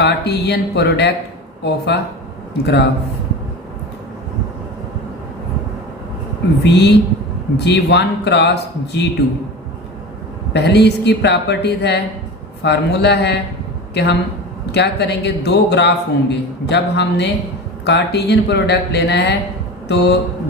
Cartesian product of a graph G1 cross G2। पहली इसकी properties है, फार्मूला है कि हम क्या करेंगे, दो ग्राफ होंगे। जब हमने कार्टेशियन प्रोडक्ट लेना है तो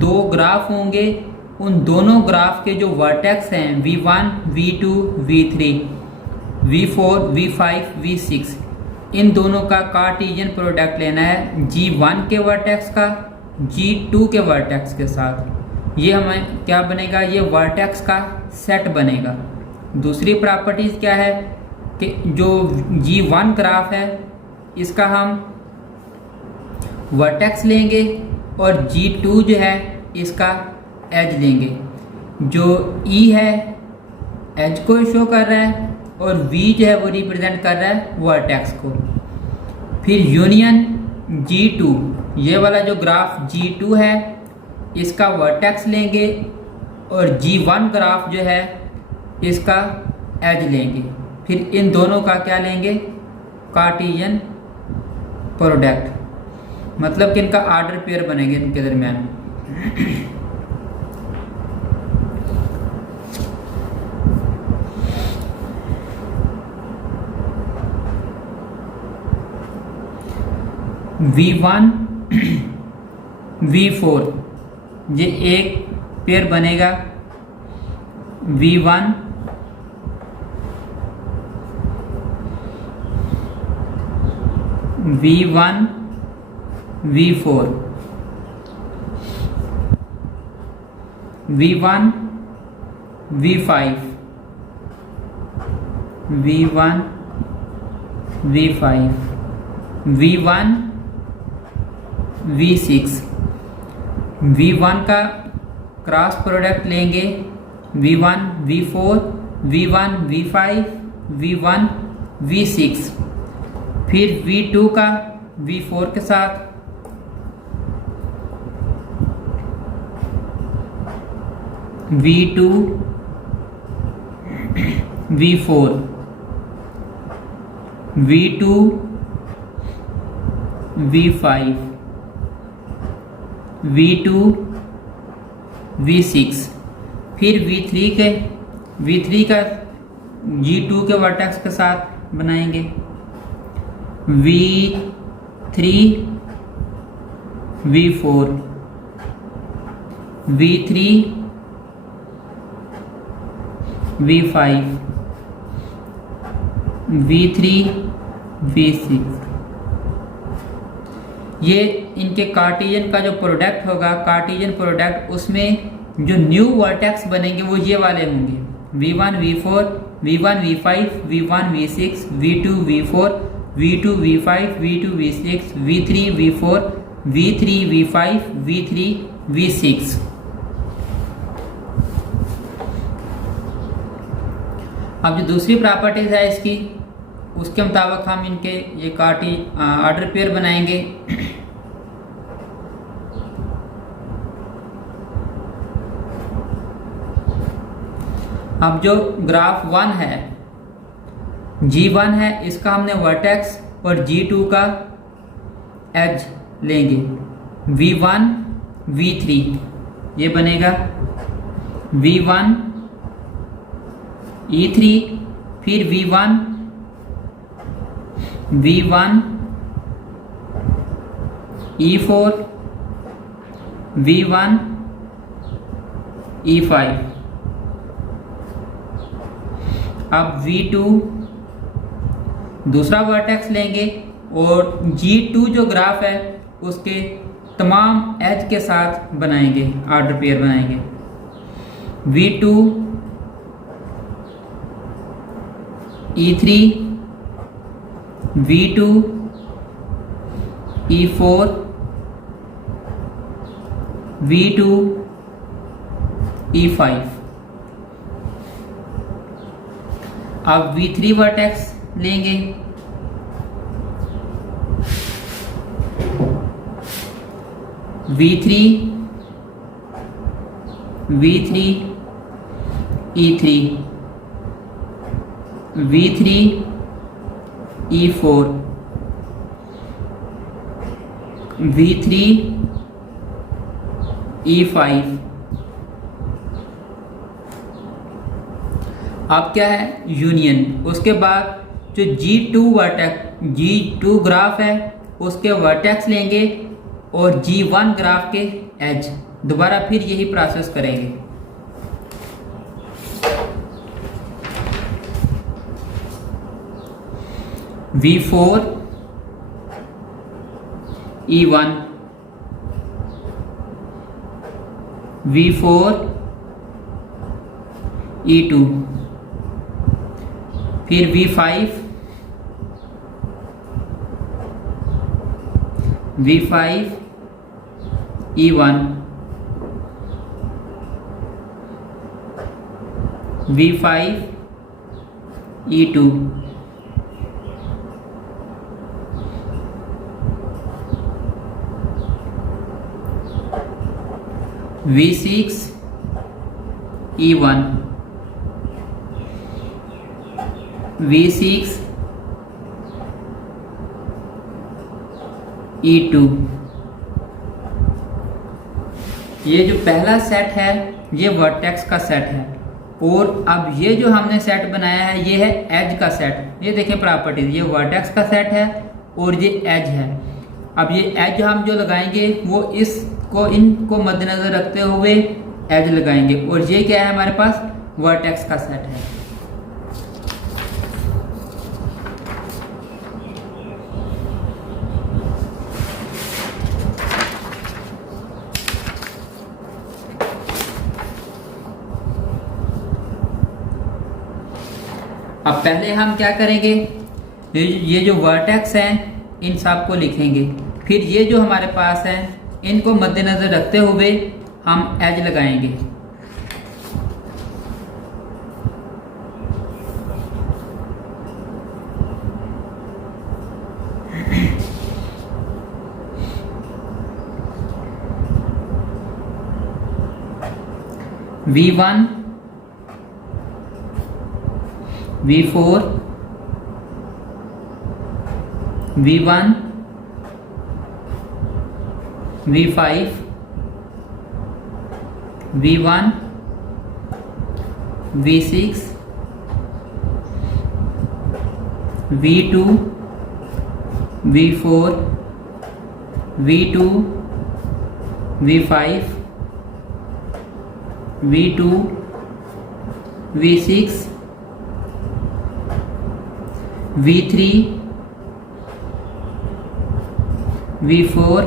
दो ग्राफ होंगे, उन दोनों ग्राफ के जो वर्टेक्स हैं V1, V2, V3, V4, V5, V6, इन दोनों का कार्टेशियन प्रोडक्ट लेना है G1 के वर्टेक्स का G2 के वर्टेक्स के साथ। ये हमें क्या बनेगा, ये वर्टेक्स का सेट बनेगा। दूसरी प्रॉपर्टीज़ क्या है कि जो G1 ग्राफ है इसका हम वर्टेक्स लेंगे और G2 जो है इसका एज लेंगे। जो E है एज को शो कर रहा है और V जो है वो रिप्रेजेंट कर रहा है वर्टेक्स को। फिर यूनियन G2, ये वाला जो ग्राफ G2 है इसका वर्टेक्स लेंगे और G1 ग्राफ जो है इसका एज लेंगे। फिर इन दोनों का क्या लेंगे, कार्टेशियन प्रोडक्ट, मतलब कि इनका ऑर्डर पेयर बनेंगे इनके दरमियान। V1 V4 ये एक पेयर बनेगा। V1 V1 V4 V1 V5 V1 V5 V1 V6। V1 का क्रॉस प्रोडक्ट लेंगे V1 V4 V1 V5 V1 V6। फिर V2 का V4 के साथ V2 V4 V2 V5 V2 V6। फिर V3 का G2 के वर्टेक्स के साथ बनाएंगे V3 V4 V3 V5 V3 V6। ये इनके कार्टेशियन का जो प्रोडक्ट होगा, कार्टेशियन प्रोडक्ट, उसमें जो न्यू वर्टेक्स बनेंगे वो ये वाले होंगे V1 V4 V1 V5 V1 V6 V2 V4 V2 V5 V2 V6 V3 V4 V3 V5 V3 V6। अब जो दूसरी प्रॉपर्टीज है इसकी, उसके मुताबिक हम इनके ये ऑर्डर पेयर बनाएंगे। अब जो ग्राफ 1 है G1 है, इसका हमने वर्टेक्स और G2 का एज लेंगे V1 V3, ये बनेगा V1 E3। फिर V1 E4 V1 E5। अब V2 दूसरा वर्टेक्स लेंगे और G2 जो ग्राफ है उसके तमाम एज के साथ बनाएंगे, ऑर्डर पेयर बनाएंगे V2 E3 V2 E4 V2 E5। अब V3 वर्टेक्स लेंगे V3 E3 V3 E4 V3 E5। अब क्या है, यूनियन। उसके बाद जो G2 वर्टेक्स, G2 ग्राफ है उसके वर्टेक्स लेंगे और G1 ग्राफ के एज। दोबारा फिर यही प्रोसेस करेंगे। V4 E1, V4 E2, फिर V5 E1, V5 E2, V6 E1, V6 E2। ये जो पहला सेट है ये वर्टेक्स का सेट है, और अब ये जो हमने सेट बनाया है ये है एज का सेट। ये देखें प्रॉपर्टीज, ये वर्टेक्स का सेट है और ये एज है। अब ये एज हम जो लगाएंगे वो इनको मद्देनजर रखते हुए एज लगाएंगे, और ये क्या है हमारे पास, वर्टेक्स का सेट है। अब पहले हम क्या करेंगे, ये जो वर्टेक्स हैं इन सब को लिखेंगे, फिर ये जो हमारे पास है इनको मद्देनजर रखते हुए हम एज लगाएंगे। V1 V4 V1 V5 V1 V6 V2 V4 V2 V5 V2 V6 V3 V4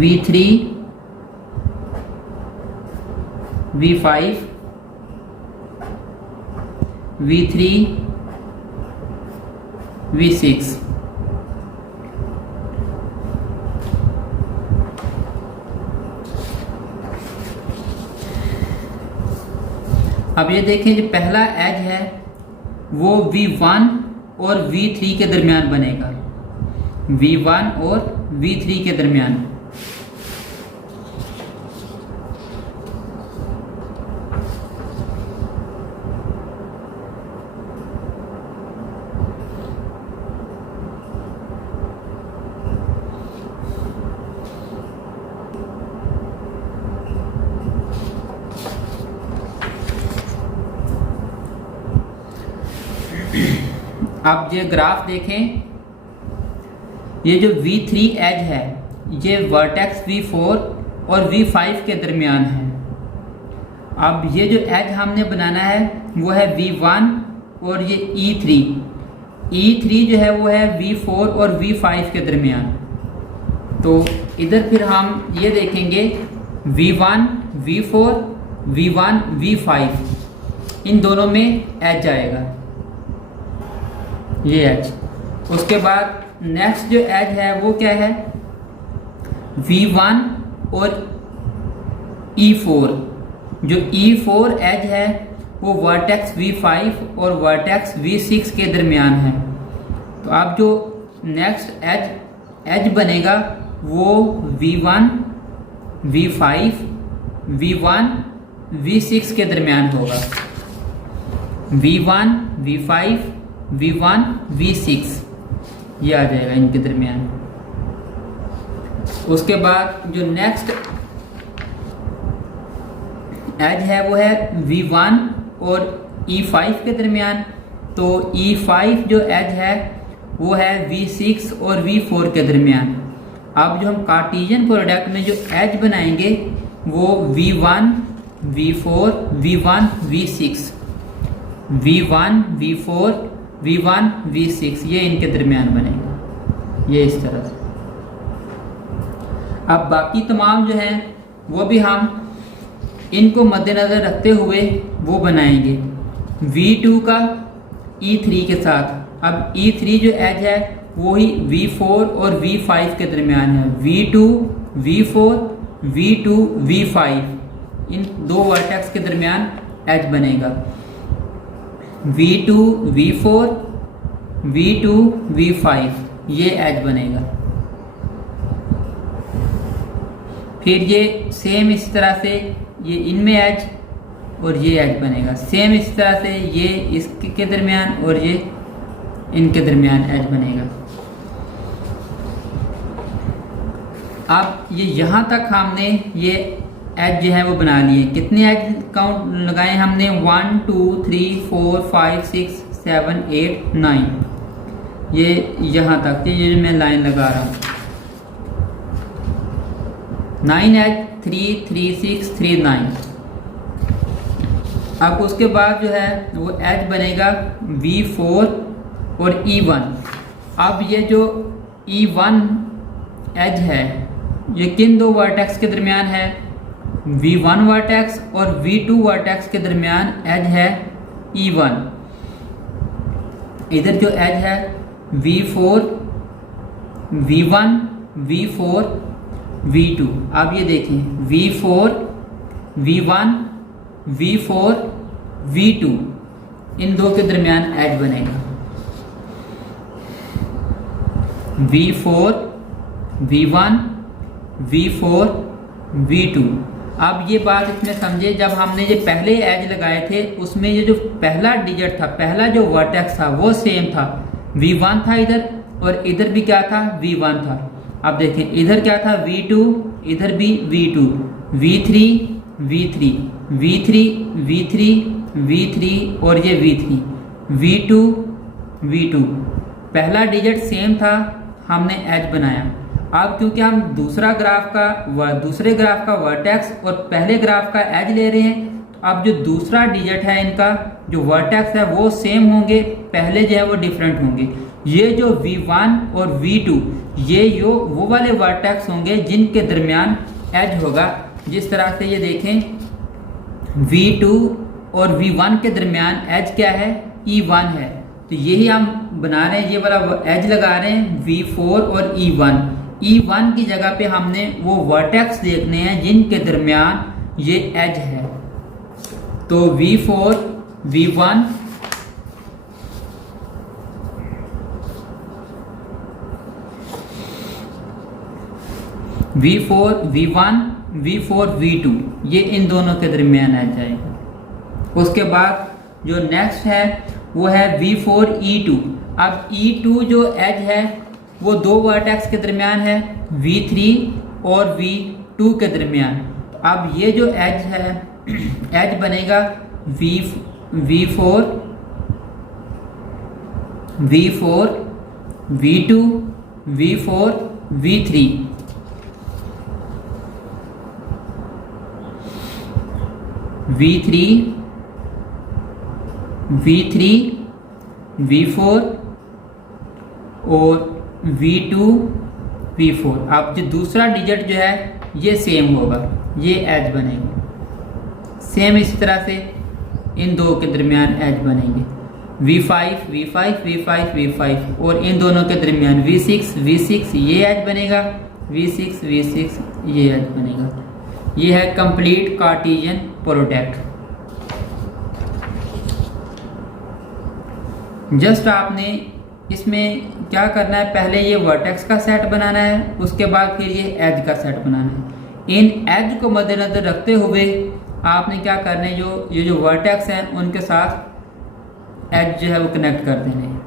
V3 V5 V3 V6। अब ये देखें जो पहला एज है वो V1 और V3 के दरमियान बनेगा, V1 और V3 के दरमियान। अब ये ग्राफ देखें, ये जो V3 एज है ये वर्टेक्स V4 और V5 के दरमियान है। अब ये जो एज हमने बनाना है वो है V1 और ये E3 जो है वो है V4 और V5 के दरमियान। तो इधर फिर हम ये देखेंगे V1 V4 V1 V5 इन दोनों में एज आएगा, ये एज। उसके बाद नेक्स्ट जो एज है वो क्या है, V1 और E4। जो E4 एज है वो वर्टेक्स V5 और वर्टेक्स V6 के दरमियान है। तो अब जो नेक्स्ट एज बनेगा वो V1 V5 V1 V6 के दरमियान होगा, V1 V5 V1 V6 ये आ जाएगा इनके दरमियान। उसके बाद जो नेक्स्ट एज है वो है V1 और E5 के दरमियान। तो E5 जो एज है वो है V6 और V4 के दरमियान। अब जो हम कार्टेशियन प्रोडक्ट में जो एज बनाएंगे वो V1 V4 V1 V6 V1 V4 V1 V6 ये इनके दरमियान बनेगा, ये इस तरह से। अब बाकी तमाम जो हैं वो भी हम इनको मद्देनज़र रखते हुए वो बनाएंगे V2 का E3 के साथ। अब E3 जो एज है वो ही V4 और V5 के दरमियान है। V2 V4 V2 V5 इन दो वर्टेक्स के दरमियान एज बनेगा। V2 V4 V2 V5 ये एज बनेगा। फिर ये सेम इस तरह से ये इनमें एज और ये एज बनेगा। सेम इस तरह से ये इसके दरमियान और ये इनके दरमियान एज बनेगा। अब ये यहाँ तक हमने ये एज जो है वो बना लिए। कितने एज काउंट लगाए हमने? 1 2 3 4 5 6 7 8 9। ये यहाँ तक ये मैं लाइन लगा रहा हूँ। 9 एज 3 3 6 3 9। अब उसके बाद जो है वो एज बनेगा V4 और E1। अब ये जो E1 एज है ये किन दो वर्टेक्स के दरमियान है? V1 वर्टेक्स और V2 वर्टेक्स के दरमियान एज है E1। इधर जो एज है V4 V1 V4 V2। अब ये देखें V4 V1 V4 V2 इन दो के दरमियान एज बनेगा। V4 V1 V4 V2। अब ये बात इसमें समझे, जब हमने ये पहले एज लगाए थे उसमें ये जो पहला डिजिट था, पहला जो वर्टेक्स था वो सेम था। V1 था इधर और इधर भी क्या था? V1 था। अब देखें इधर क्या था? V2, इधर भी V2, V3 V3 V3 V3 V3 और ये V3 V2 V2। पहला डिजिट सेम था, हमने एज बनाया। अब क्योंकि हम दूसरे ग्राफ का वर्टेक्स और पहले ग्राफ का एज ले रहे हैं, अब जो दूसरा डिजिट है इनका जो वर्टेक्स है वो सेम होंगे, पहले जो है वो डिफरेंट होंगे। ये जो V1 और V2 ये वो वाले वर्टेक्स होंगे जिनके दरमियान एज होगा। जिस तरह से ये देखें V2 और V1 के दरमियान एज क्या है? E1 है। तो यही हम बना रहे हैं, ये वाला एज लगा रहे हैं V4 और E1। E1 की जगह पे हमने वो वर्टेक्स देखने हैं जिनके दरमियान ये एज है। तो V4 V1 V4 V1 V4 V2 ये इन दोनों के दरमियान आ जाएगा। उसके बाद जो नेक्स्ट है वो है V4 E2। अब E2 जो एज है वो दो वर्टेक्स के दरमियान है, V3 और V2 के दरमियान। अब ये जो एज है एज बनेगा V4 V4 V2 V4 V3। V3 V3 V4 और V2 V4। अब जो दूसरा डिजिट जो है ये सेम होगा, ये एज बनेगा। सेम इस तरह से इन दो के दरमियान एज बनेंगे V5 V5 V5 V5 और इन दोनों के दरमियान V6 V6 ये एज बनेगा, V6 V6 ये एज बनेगा। ये है कंप्लीट कार्टेशियन प्रोडक्ट। जस्ट आपने इसमें क्या करना है, पहले ये वर्टेक्स का सेट बनाना है, उसके बाद फिर ये एज का सेट बनाना है। इन एज को मद्देनजर रखते हुए आपने क्या करना है, ये जो वर्टेक्स हैं उनके साथ एज जो है वो कनेक्ट कर देने हैं।